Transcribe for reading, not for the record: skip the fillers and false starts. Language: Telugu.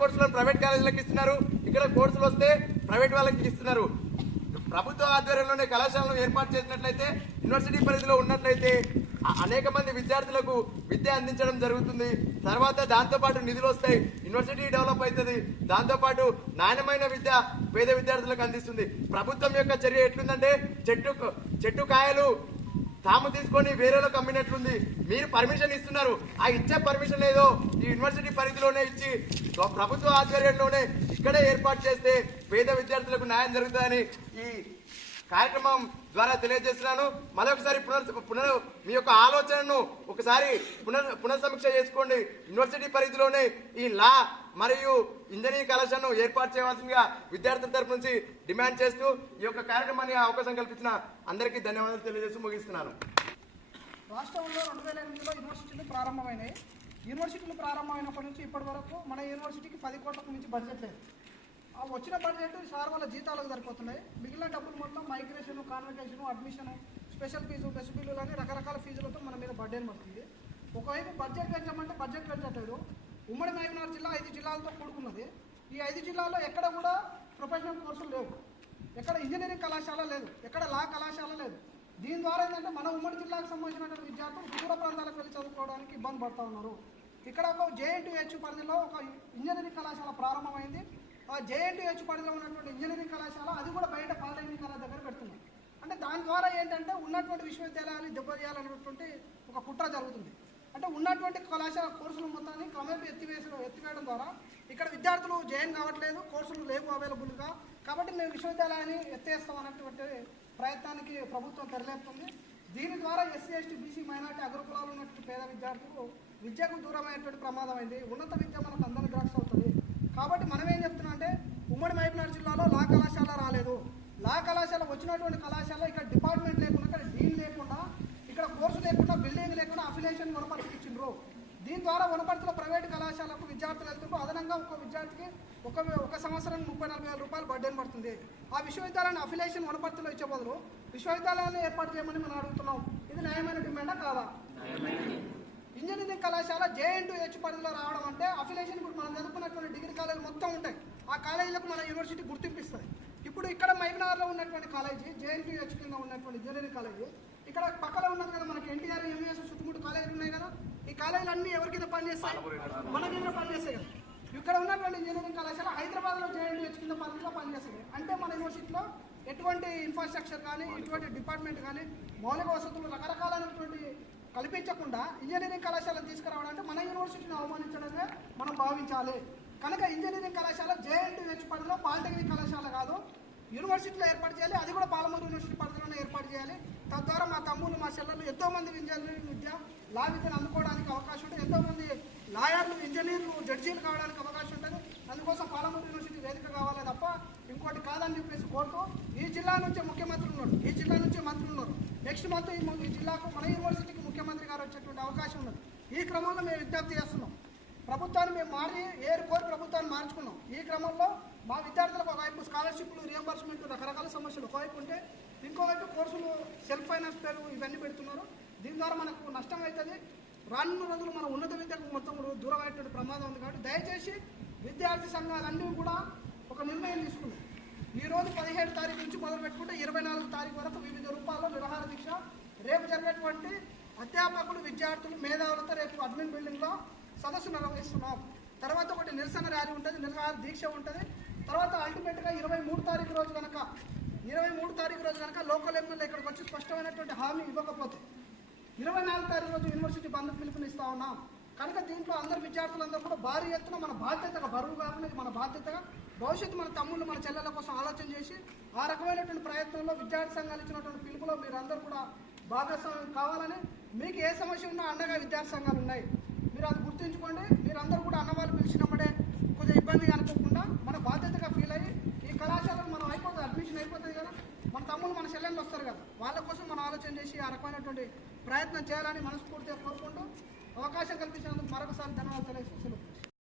కోర్సులను ప్రైవేట్ కాలేజీలకు ఇస్తున్నారు, ఇక్కడ కోర్సులు వస్తే ప్రైవేట్ వాళ్ళకి ఇస్తున్నారు. ప్రభుత్వ ఆధ్వర్యంలోనే కళాశాలను ఏర్పాటు చేసినట్లయితే, యూనివర్సిటీ పరిధిలో ఉన్నట్లయితే అనేక మంది విద్యార్థులకు విద్య అందించడం జరుగుతుంది. తర్వాత దాంతోపాటు నిధులు వస్తాయి, యూనివర్సిటీ డెవలప్ అవుతుంది, దాంతోపాటు నాణ్యమైన విద్య పేద విద్యార్థులకు అందిస్తుంది. ప్రభుత్వం యొక్క చర్య ఎట్లుందంటే చెట్టు కాయలు తాము తీసుకొని వేరేలోకి అమ్మినట్లుంది. మీరు పర్మిషన్ ఇస్తున్నారు, ఆ ఇచ్చే పర్మిషన్ ఏదో ఈ యూనివర్సిటీ పరిధిలోనే ఇచ్చి ప్రభుత్వ ఆధ్వర్యంలోనే ఇక్కడే ఏర్పాటు చేస్తే పేద విద్యార్థులకు న్యాయం జరుగుతుందని ఈ కార్యక్రమం ద్వారా తెలియజేస్తున్నాను. మరొకసారి మీ యొక్క ఆలోచనను ఒకసారి పునఃసమీక్ష చేసుకోండి. యూనివర్సిటీ పరిధిలోనే ఈ లా మరియు ఇంజనీరింగ్ కళాశాలను ఏర్పాటు చేయవలసిందిగా విద్యార్థుల తరపు నుంచి డిమాండ్ చేస్తూ ఈ యొక్క కార్యక్రమాన్ని అవకాశం కల్పించిన అందరికీ ధన్యవాదాలు తెలియజేస్తూ ముగిస్తున్నాను. రాష్ట్రంలో 2008లో యూనివర్సిటీలు ప్రారంభమైనాయి. యూనివర్సిటీలు ప్రారంభమైనప్పటి నుంచి ఇప్పటి వరకు మన యూనివర్సిటీకి 10 కోట్లకు మించి బడ్జెట్ లేదు. ఆ వచ్చిన బడ్జెట్ సార్ వాళ్ళ జీతాలకు సరిపోతున్నాయి. మిగిలిన డబ్బులు మొత్తం migration, convocation, admission, special fee, best బిల్లులు అని రకరకాల ఫీజులతో మన మీద బడ్జెట్ పడుతుంది. ఒకవైపు బడ్జెట్ పెంచమంటే బడ్జెట్ పెంచట్లేదు. ఉమ్మడి మహబూబ్నగర్ జిల్లా 5 జిల్లాలతో కూడుకున్నది. ఈ 5 జిల్లాల్లో ఎక్కడ కూడా ప్రొఫెషనల్ కోర్సులు లేవు, ఎక్కడ ఇంజనీరింగ్ కళాశాల లేదు, ఎక్కడ లా కళాశాల లేదు. దీని ద్వారా ఏంటంటే మన ఉమ్మడి జిల్లాకు సంబంధించినటువంటి విద్యార్థులు దూర ప్రాంతాలకు వెళ్ళి చదువుకోవడానికి ఇబ్బంది పడుతూ ఉన్నారు. ఇక్కడ ఒక JNTH పరిధిలో ఒక ఇంజనీరింగ్ కళాశాల ప్రారంభమైంది. ఆ JNTH పరిధిలో ఉన్నటువంటి ఇంజనీరింగ్ కళాశాల అది కూడా బయట పాలిటెక్నిక్ కళాశాల దగ్గర పెడుతున్నాం. అంటే దాని ద్వారా ఏంటంటే ఉన్నటువంటి విశ్వవిద్యాలయాన్ని దెబ్బతీయాలనేటువంటి ఒక కుట్ర జరుగుతుంది. అంటే ఉన్నటువంటి కళాశాల కోర్సులు మొత్తాన్ని క్రమేపీ ఎత్తివేయడం ద్వారా ఇక్కడ విద్యార్థులు జాయిన్ కావట్లేదు, కోర్సులు లేవు అవైలబుల్గా. కాబట్టి మేము విశ్వవిద్యాలయాన్ని ఎత్తేస్తాం అన్నటువంటి ప్రయత్నానికి ప్రభుత్వం తెరలేపుతుంది. దీని ద్వారా SC, ST, BC, మైనార్టీ, అగ్రకులాలు ఉన్నటువంటి పేద విద్యార్థులు విద్యకు దూరమైనటువంటి ప్రమాదం అయింది. ఉన్నత విద్య మనకు అందరి ద్రాక్ష అవుతుంది. కాబట్టి మనం ఏం చెప్తున్నాం అంటే ఉమ్మడి మహబూబ్నగర్ జిల్లాలో లా కళాశాల రాలేదు. లా కళాశాల వచ్చినటువంటి కళాశాల ఇక్కడ డిపార్ట్మెంట్ లేకుండా, ఇక్కడ డీన్ లేకుండా, ఇక్కడ కోర్సు లేకుండా, బిల్డింగ్ లేకుండా అఫిలియేషన్ వనపర్తికి ఇచ్చిండ్రు. దీని ద్వారా వనపర్తిలో ప్రైవేట్ కళాశాలకు విద్యార్థులు వెళ్తుంటూ అదనంగా ఒక విద్యార్థికి ఒక సంవత్సరం 30-40 వేల రూపాయలు బడ్జెట్ పడుతుంది. ఆ విశ్వవిద్యాలయాన్ని అఫిలియేషన్ వనపర్తిలో ఇచ్చే బదులు విశ్వవిద్యాలయాన్ని ఏర్పాటు చేయమని మనం అడుగుతున్నాం. ఇది న్యాయమైన డిమాండా కాదా? ఇంజనీరింగ్ కళాశాల JNTH పరిధిలో రావడం అంటే అఫిలియేషన్ ఇప్పుడు మనం చదువుకున్నటువంటి డిగ్రీ కాలేజీలు మొత్తం ఉంటాయి. ఆ కాలేజీలకు మన యూనివర్సిటీ గుర్తింపిస్తుంది. ఇప్పుడు ఇక్కడ మహబూబ్నగర్లో ఉన్నటువంటి కాలేజీ JNTH కింద ఉన్నటువంటి ఇంజనీరింగ్ కాలేజీ, ఇక్కడ పక్కన ఉన్నది కదా మనకి NTR, MAS చుట్టుముట్టు కాలేజీలు ఉన్నాయి కదా. ఈ కాలేజీలు అన్నీ ఎవరి కింద పనిచేస్తాయి? మన కింద పనిచేస్తాయి కదా. ఇక్కడ ఉన్నటువంటి ఇంజనీరింగ్ కళాశాల హైదరాబాద్లో JNTH కింద పరిధిలో పనిచేస్తుంది. అంటే మన యూనివర్సిటీలో ఎటువంటి ఇన్ఫ్రాస్ట్రక్చర్ కానీ, ఎటువంటి డిపార్ట్మెంట్ కానీ, మౌలిక వసతులు రకరకాలైనటువంటి కల్పించకుండా ఇంజనీరింగ్ కళాశాలను తీసుకురావడానికి మన యూనివర్సిటీని అవమానించడమే మనం భావించాలి. కనుక ఇంజనీరింగ్ కళాశాల JNTH పరిధిలో పాలిటెక్నిక్ కళాశాల కాదు, యూనివర్సిటీలో ఏర్పాటు చేయాలి. అది కూడా పాలమూరు యూనివర్సిటీ పరిధిలోనే ఏర్పాటు చేయాలి. తద్వారా మా తమ్ముళ్ళు, మా చెల్లెళ్ళు ఎంతోమంది ఇంజనీరింగ్ విద్య, లా విద్యను అందుకోవడానికి అవకాశం ఉంటుంది. ఎంతోమంది లాయర్లు, ఇంజనీర్లు, జడ్జీలు కావడానికి అవకాశం ఉంటుంది. అందుకోసం పాలమూరు యూనివర్సిటీ వేదిక కావాలి తప్ప ఇంకోటి కాదని చెప్పేసి కోరుతూ, ఈ జిల్లా నుంచే ముఖ్యమంత్రి ఉన్నారు, ఈ జిల్లా నుంచే మంత్రులు ఉన్నారు. నెక్స్ట్ మంత్ ఈ జిల్లాకు మన యూనివర్సిటీకి ముఖ్యమంత్రి గారు వచ్చేటువంటి అవకాశం ఉన్నది. ఈ క్రమంలో మేము విజ్ఞప్తి చేస్తున్నాం. ప్రభుత్వాన్ని మేము కోరి ప్రభుత్వాన్ని మార్చుకున్నాం. ఈ క్రమంలో మా విద్యార్థులకు ఒకవైపు స్కాలర్షిప్లు, రియంబర్స్మెంట్, రకరకాల సమస్యలు ఒకవైపు ఉంటే, ఇంకోవైపు కోర్సులు సెల్ఫ్ ఫైనాన్స్ పేరు ఇవన్నీ పెడుతున్నారు. దీని ద్వారా మనకు నష్టం అవుతుంది. రానున్న రోజులు మన ఉన్నత విద్యకు మొత్తం దూరం అయ్యేటువంటి ప్రమాదం ఉంది. కాబట్టి దయచేసి విద్యార్థి సంఘాలన్నీ కూడా ఒక నిర్ణయం తీసుకున్నాయి. ఈరోజు 17 తారీఖు నుంచి మొదలు పెట్టుకుంటే 24 తారీఖు వరకు వివిధ రూపాల్లో నిరాహార దీక్ష. రేపు జరిగేటువంటి అధ్యాపకులు, విద్యార్థులు, మేధావులతో రేపు అడ్మిన్ బిల్డింగ్లో సదస్సు నిర్వహిస్తున్నాం. తర్వాత ఒకటి నిరసన ర్యాలీ ఉంటుంది, నిరాహార దీక్ష ఉంటుంది. తర్వాత అల్టిమేట్గా 23 తారీఖు రోజు కనుక లోకల్ ఎమ్మెల్యే ఇక్కడికి వచ్చి స్పష్టమైనటువంటి హామీ ఇవ్వకపోతే 24 తారీఖు రోజు యూనివర్సిటీ బంద్ పిలుపునిస్తా ఉన్నాం. కనుక దీంట్లో అందరు విద్యార్థులందరూ కూడా భారీ ఎత్తున మన బాధ్యతగా, బరువు కాకుండా మన బాధ్యతగా భవిష్యత్తు మన తమ్ముళ్ళు, మన చెల్లెల కోసం ఆలోచన చేసి ఆ రకమైనటువంటి ప్రయత్నంలో విద్యార్థి సంఘాలు ఇచ్చినటువంటి పిలుపులో మీరందరూ కూడా భాగస్వామ్యం కావాలని, మీకు ఏ సమస్య ఉన్నా అండగా విద్యార్థి సంఘాలు ఉన్నాయి. మీరు అది గుర్తుంచుకోండి. మీరందరూ కూడా అన్నవాళ్ళు పిలిచినప్పుడే కొంచెం ఇబ్బందిగా అనుకోకుండా మన బాధ్యతగా ఫీల్ అయ్యి ఈ కళాశాలకు మనం అయిపోతుంది, అడ్మిషన్ అయిపోతుంది కదా, మన తమ్ముళ్ళు, మన చెల్లెళ్ళు వస్తారు కదా, వాళ్ళ కోసం మనం ఆలోచన చేసి ఆ రకమైనటువంటి ప్రయత్నం చేయాలని మనస్ఫూర్తిగా కోరుకుంటూ అవకాశం కల్పించినందుకు మరొకసారి ధన్యవాదాలు తెలియజేస్తున్నాను.